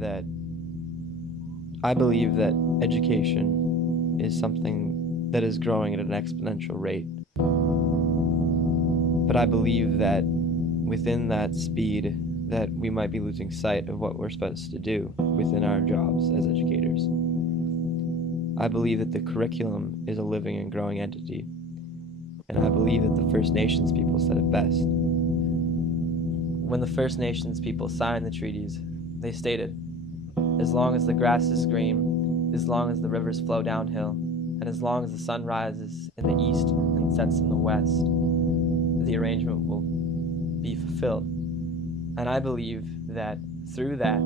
that education is something that is growing at an exponential rate. But I believe that within that speed that we might be losing sight of what we're supposed to do within our jobs as educators. I believe that the curriculum is a living and growing entity, and I believe that the First Nations people said it best. When the First Nations people signed the treaties, they stated, as long as the grass is green, as long as the rivers flow downhill, and as long as the sun rises in the east and sets in the west, the arrangement will be fulfilled. And I believe that through that,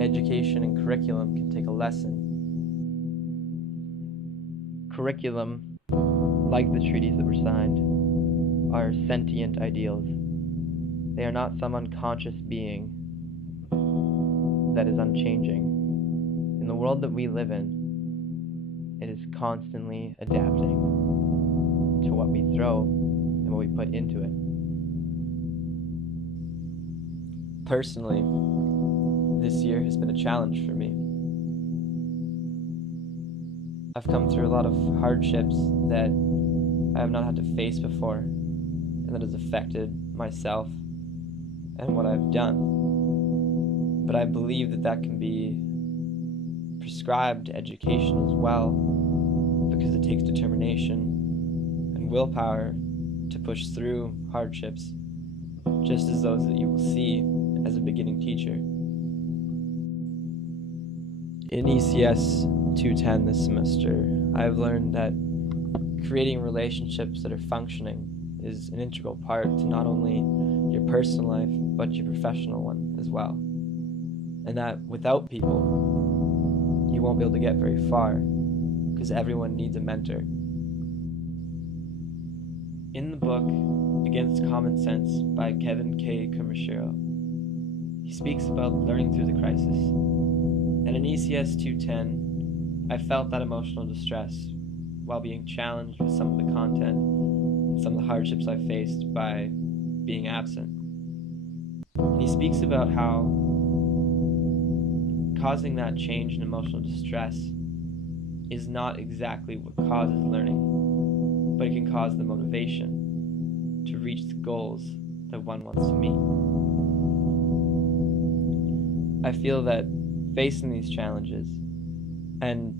education and curriculum can take a lesson. Curriculum, like the treaties that were signed, are sentient ideals. They are not some unconscious being that is unchanging. In the world that we live in, it is constantly adapting to what we throw and what we put into it. Personally, this year has been a challenge for me. I've come through a lot of hardships that I have not had to face before, and that has affected myself and what I've done. But I believe that that can be prescribed to education as well, because it takes determination and willpower to push through hardships, just as those that you will see as a beginning teacher. In ECS 210 this semester, I've learned that creating relationships that are functioning is an integral part to not only your personal life, but your professional one as well. And that without people, you won't be able to get very far, because everyone needs a mentor. In the book, Against Common Sense by Kevin K. Kumashiro, he speaks about learning through the crisis. And in ECS 210, I felt that emotional distress while being challenged with some of the content and some of the hardships I faced by being absent. And he speaks about how causing that change in emotional distress is not exactly what causes learning, but it can cause the motivation to reach the goals that one wants to meet. I feel that facing these challenges and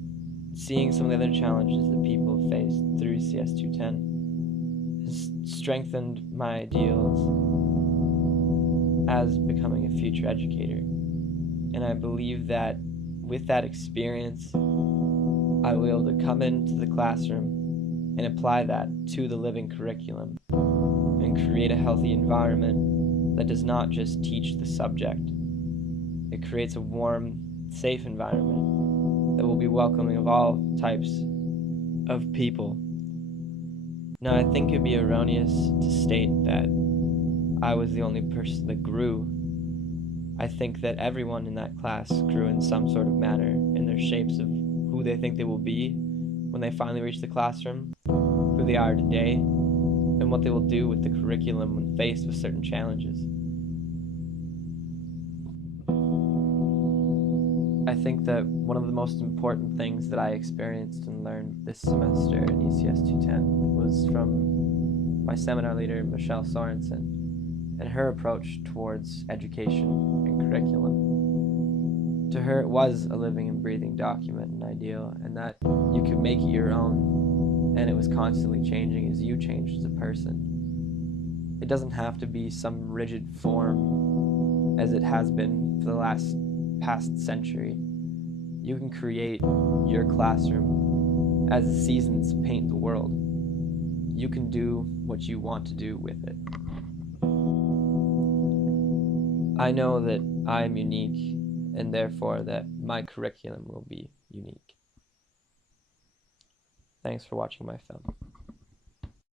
seeing some of the other challenges that people have faced through CS 210 has strengthened my ideals as becoming a future educator. And I believe that with that experience, I will be able to come into the classroom and apply that to the living curriculum and create a healthy environment that does not just teach the subject. It creates a warm, safe environment that will be welcoming of all types of people. Now, I think it'd be erroneous to state that I was the only person that grew. I think that everyone in that class grew in some sort of manner in their shapes of who they think they will be when they finally reach the classroom, who they are today, and what they will do with the curriculum when faced with certain challenges. I think that one of the most important things that I experienced and learned this semester in ECS 210 was from my seminar leader, Michelle Sorensen, and her approach towards education and curriculum. To her, it was a living and breathing document and ideal, and that you could make it your own, and it was constantly changing as you changed as a person. It doesn't have to be some rigid form as it has been for the past century. You can create your classroom as the seasons paint the world. You can do what you want to do with it. I know that I am unique, and therefore that my curriculum will be unique. Thanks for watching my film.